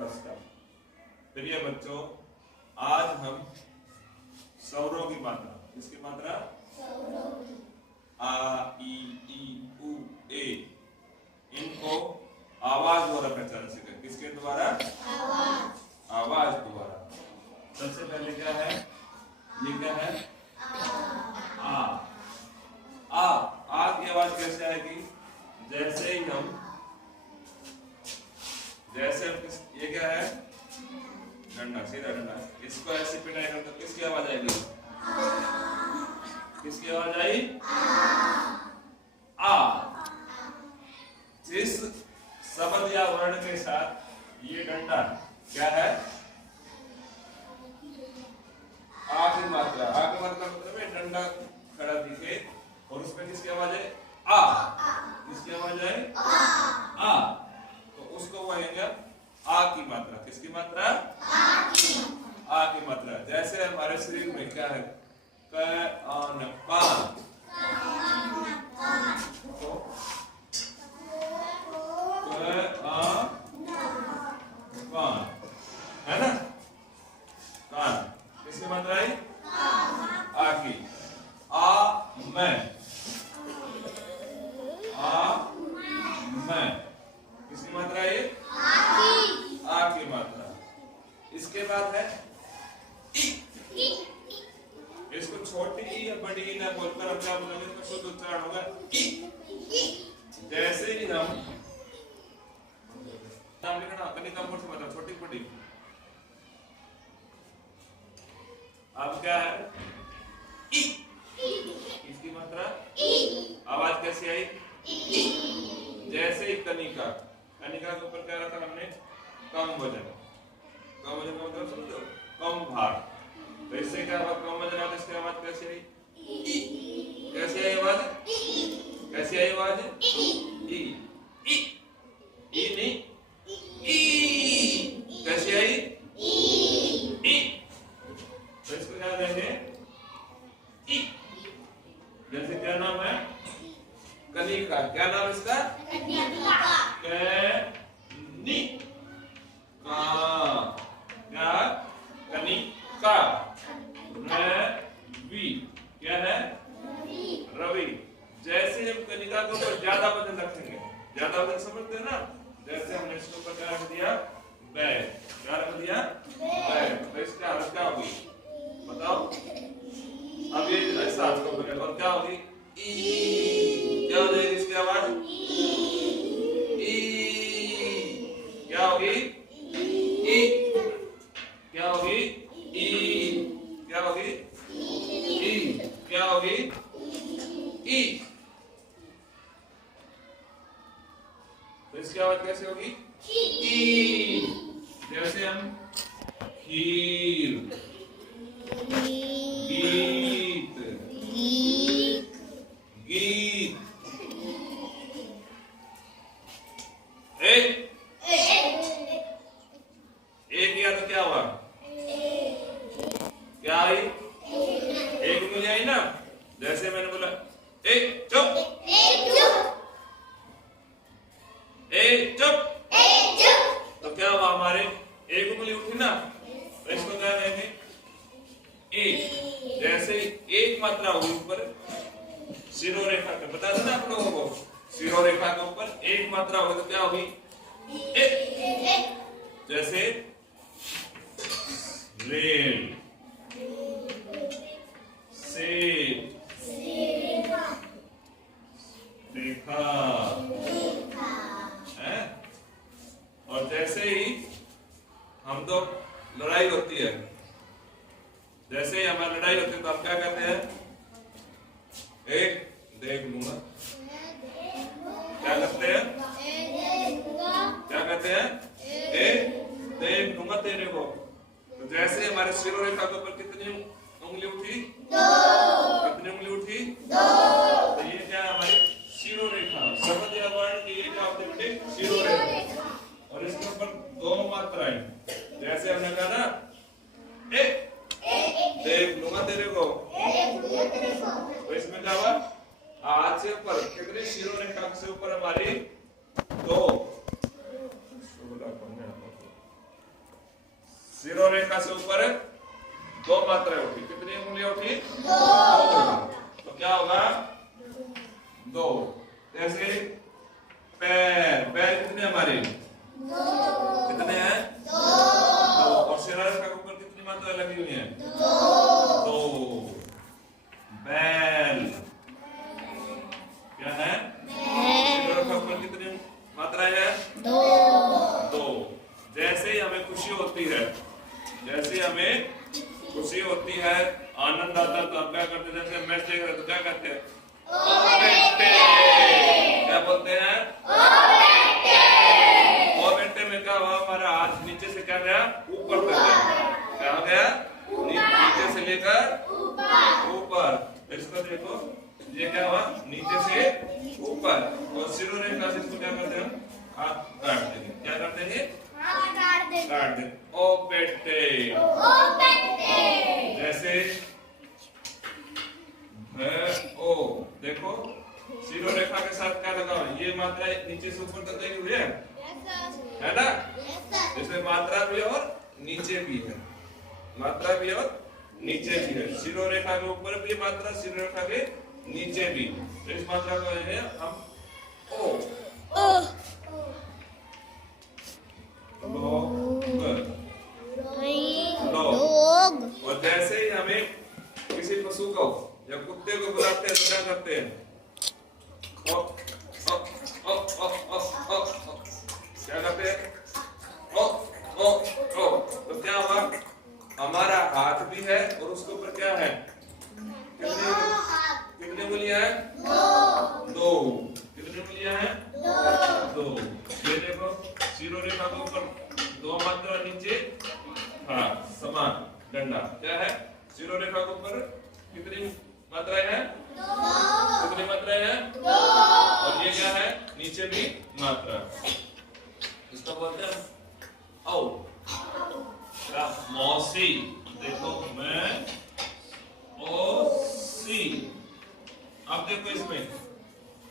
नमस्कार प्रिय बच्चों, आज हम स्वरों की मात्रा, किसकी मात्रा? आ, ई, उ, ए, इनको आवाज द्वारा पहचान सीखें। किसके द्वारा? आवाज द्वारा। सबसे पहले क्या है? ये क्या है? आ की आवाज कैसे आएगी? जैसे ही हम ये क्या है? डंडा, सीधा डंडा। इसको ऐसे पिटाएगा तो किसकी आवाज आएगी? किसकी आवाज आई? आ। जिस शब्द या वर्ण के साथ ये डंडा क्या है? आ की मात्रा। आ की मात्रा मतलब है डंडा खड़ा दिखे और उसमें किसकी आवाज है? आ। किसकी आवाज है? आ। तो उसको बोलेंगे आ की मात्रा। किसकी मात्रा? आ की मात्रा। जैसे हमारे शरीर में क्या है? कान, कान। तो कान है ना? कान किसकी मात्रा है? आ की। आ मैं, किसकी मात्रा है? आ की मात्रा। इसके बाद है ई। इसको छोटी ई या बड़ी ई ना बोलकर हम क्या बोलेंगे? इसका शुद्ध उच्चारण होगा ई। जैसे ही हम नाम लिखना कनिका मूर्त से मतलब छोटी बड़ी। अब क्या है? ई। इसकी मात्रा ई। आवाज कैसी आई? जैसे ही कनिका, कनिका के ऊपर क्या रखा हमने? कम वजन। कम वजन का मतलब समझो? कम भार। तो इससे क्या हुआ? कम वजन आता, इसकी आवाज कैसी आई? ई। कैसी आई आवाज? कैसी आई आवाज? ई। ई। ई नहीं ई। कैसी आई? ई। तो इसको क्या देंगे? ई। जैसे क्या नाम है? कनिका। क्या नाम इसका? कनिका। क्या? कनिका। रवि। क्या है? रवि। जैसे हम कनिका के ऊपर ज्यादा वजन रखेंगे, ज्यादा वजन समझते हैं ना? जैसे हमने इसके ऊपर क्या रख दिया? बैग। क्या रख दिया? बैग। तो इसकी हालत क्या होगी? बताओ। अब ये ऐसा और क्या होगी? ई। क्या हो जाएगी इसकी आवाज? ई। क्या होगी? ई। क्या होगी? ई। क्या होगी? ई। क्या होगी? ई। तो इसकी आवाज कैसे होगी? ई। जैसे हम खीर, गीत, गीत। एक किया तो क्या हुआ? क्या आई? एक मुझे आई ना? जैसे मैंने बोला एक चुप, एक चुप, तो क्या हुआ? हमारे एक उंगली उठी ना? तो इसको क्या कहेंगे? एक। जैसे एक मात्रा हुई ऊपर शिरोरेखा पे, बता देना आप लोगों को। शिरोरेखा के ऊपर एक मात्रा होगी तो क्या होगी? एक। जैसे रेल, सेब, रेखा है। और जैसे ही हम तो लड़ाई होती है, जैसे ही हमारी लड़ाई होती है तो हम क्या कहते हैं? एक देख लूंगा। क्या करते हैं? क्या कहते हैं? एक देख लूंगा तेरे को। तो जैसे हमारे शिरोरेखा के ऊपर कितनी उंगली उठी? कितनी उंगली उठी? तो ये क्या है? हमारी शिरोरेखा। शब्द या वर्ण की ये क्या होती है बेटे? शिरोरेखा। और इसके ऊपर दो मात्राएं। जैसे हमने कहा ना एक देख लूंगा तेरे को, तो इसमें क्या हुआ? आज से ऊपर कितनी शिरोरेखा से ऊपर हमारी दो सिरो रेखा से ऊपर 2 मात्राएं उठी। कितनी उंगलियां उठी? 2। तो क्या होगा? 2। जैसे पैर, पैर कितने हमारे? 2। कितने हैं? 2। और सिरा रेखा के ऊपर कितनी मात्राएं लगी हुई हैं? 2। बैल क्या है? सिरा रेखा के ऊपर कितनी मात्राएं हैं? 2। जैसे ही हमें खुशी होती है, जैसे हमें खुशी होती है, आनंद आता है, तो हम क्या करते हैं? जैसे मैच देख रहे तो क्या करते हैं? क्या बोलते हैं? ओ बेटे में क्या हुआ? हमारा हाथ नीचे से क्या गया? ऊपर तक गया। क्या हो गया? नीचे से लेकर ऊपर। इसको देखो, ये क्या हुआ? नीचे से ऊपर। और सिरो रेखा से इसको क्या करते हैं? हाथ काट देंगे। क्या कर देंगे? काट दे। ओ बेटे, जैसे ओ देखो, सिरो रेखा के साथ क्या लगा? ये मात्रा नीचे से ऊपर तक गई हुई है ना? इसमें मात्रा भी और नीचे भी है, मात्रा भी और नीचे भी है। सिरो रेखा के ऊपर भी मात्रा, सिरो रेखा के नीचे भी। तो इस मात्रा को है हम ओ। लोग। और जैसे ही हमें किसी पशु को या कुत्ते को बुलाते हैं तो क्या करते हैं? ओ, ओ, ओ, ओ, ओ, ओ, ओ। क्या करते हैं? ओ, ओ, ओ। तो क्या हुआ? हमारा हाथ भी है और उसके ऊपर क्या है? कितनी उंगलियां हैं? 2। कितनी उंगलियां हैं? 2। ये देखो, सिरो रेखा के ऊपर 2 मात्रा, नीचे हाँ समान डंडा। क्या है? सिरो रेखा के ऊपर कितनी मात्राएं हैं? 2। कितनी मात्राएं हैं? 2। और ये क्या है? नीचे भी मात्रा। इसको बोलते हैं औ। मौसी। देखो, मैं ओ सी। अब देखो, इसमें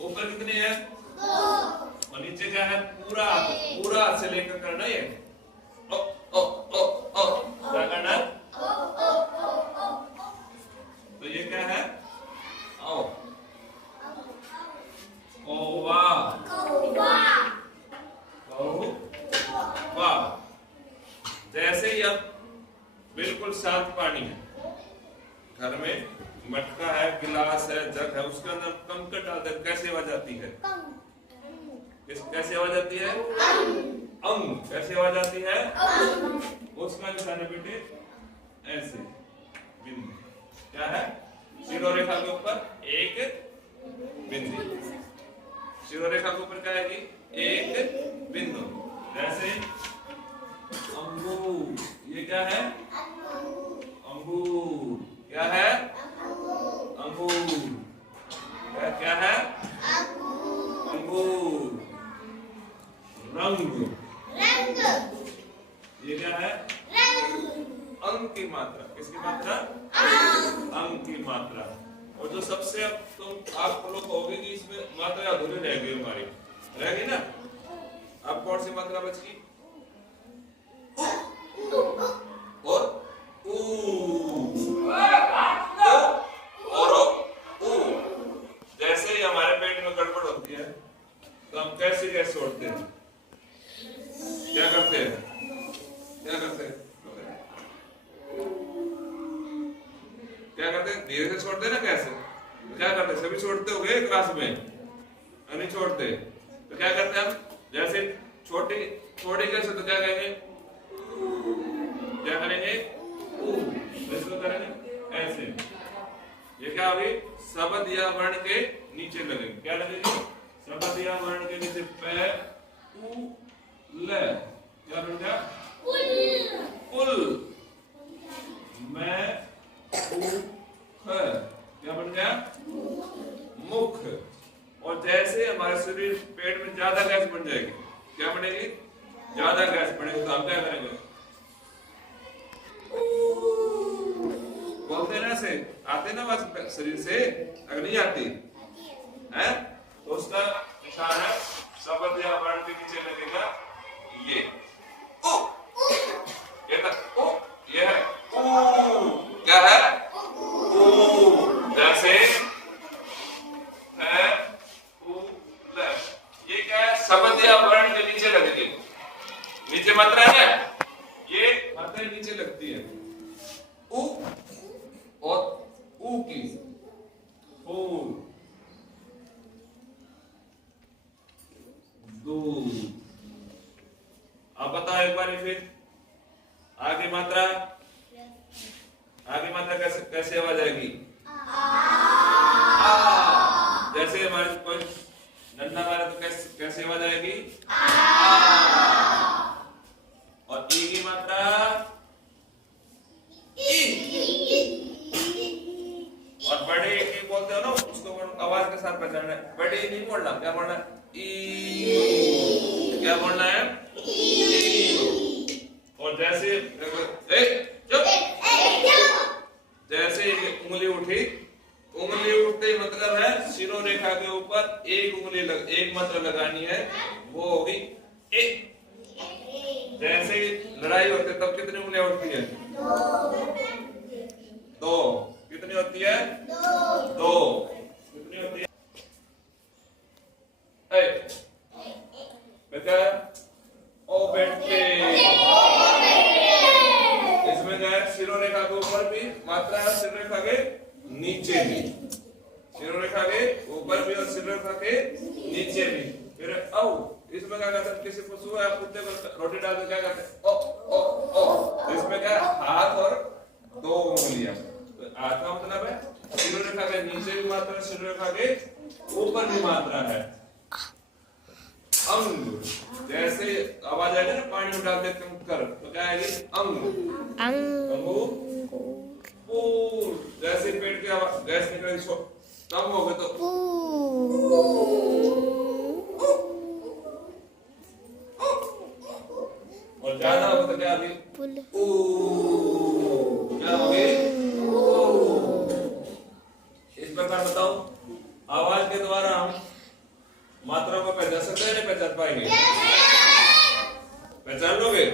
ऊपर कितनी है? 2। और नीचे क्या है? पूरा पूरा से लेकर करना ये। ओ ओ ओ ओ क्या करना? तो ये क्या है? ओ ओवा। वाह। जैसे ही अब बिल्कुल शांत पानी है, घर में मटका है, गिलास है, जग है, उसके अंदर कंकड़ डालते कैसे आवाज आती है? कैसे आवाज आती है? अंग। कैसे आवाज आती है? उसका निशान है बेटे ऐसे, बिंदु। क्या है? सिरो रेखा के ऊपर एक बिंदु। सिरो रेखा के ऊपर क्या है? एक बिंदु। जैसे अंगूर। ये क्या है? अंगूर। क्या है? अंगूर। क्या है? अंगूर। रंग। ये क्या है? अंग की मात्रा। किसकी मात्रा? अंग की मात्रा। और जो सबसे अब तुम आप लोग कहोगे कि इसमें मात्रा अधूरी रह गई, हमारी रह गई ना? अब कौन सी मात्रा बच गई? और जैसे ही हमारे पेट में गड़बड़ होती है तो हम कैसे गैस छोड़ते हैं? क्या करते हैं? क्या करते हैं? क्या करते हैं? धीरे से छोड़ते हैं ना? कैसे? क्या करते हैं? सभी छोड़ते हो गए क्लास में? नहीं छोड़ते। तो क्या करते हैं हम? जैसे छोटी छोटी कैसे, तो क्या कहेंगे? क्या करेंगे? इसको करेंगे ऐसे। ये क्या होगी? शब्द या वर्ण के नीचे लगेगी। क्या लगेगी? शब्द या वर्ण के नीचे पे उ ल। क्या बन गया? पुल। मैं क्या बन गया? मुख। और जैसे हमारे शरीर पेट में ज्यादा गैस बन जाएगी, क्या बनेगी? ज्यादा गैस बनेगी, तो हम क्या करेंगे? बोलते हैं ना, से आते ना बस शरीर से, अगर नहीं आती है तो उसका निशान है शब्द या वर्ण के नीचे लगेगा ये ओ। ये तक नीचे मात्रा है, ये मात्रा नीचे लगती है। उ और ऊ की फूल, दूध। अब बताओ एक बार फिर आगे मात्रा, आगे मात्रा कैसे कैसे आवाज आएगी? जैसे हमारे कोई नन्ना मारे तो कैसे कैसे आवाज आएगी? और ई की मात्रा और बड़े की बोलते हो ना, उसको आवाज के साथ पहचानना है। बड़े नहीं बोलना, क्या बोलना है? ई। क्या बोलना है? ई। और जैसे जैसे उंगली उठी, उंगली उठते मतलब है शिरोरेखा के ऊपर एक मात्रा लगानी है, वो होगी ए। जैसे लड़ाई होती है तब कितनी उंगलियां उठती है? दो। कितनी होती है? दो। कितनी होती है? बेटा ओ बेटे। इसमें क्या है? शिरोरेखा के ऊपर भी मात्रा है, शिरोरेखा के नीचे भी, शिरोरेखा के ऊपर भी और शिरोरेखा के नीचे भी। फिर औ इसमें क्या करते हैं? किसी पशु या कुत्ते को रोटी डाल के क्या करते हैं? ओ ओ ओ। इसमें क्या है? हाथ और दो उंगलियां। तो हाथ का मतलब है शिरोरेखा के नीचे भी मात्रा है, शिरोरेखा के ऊपर भी मात्रा है। अंग, जैसे आवाज आएगी ना पानी में डाल देते कर, तो क्या आएगी? अंग। अंगूर। जैसे पेट की आवाज गैस निकलेगी कम हो गए तो और ज्यादा हो तो क्या होगी? क्या होगी? इस प्रकार बताओ आवाज के द्वारा हम मात्रा को पहचान सकते हैं, नहीं पहचान पाएंगे? पहचान लोगे?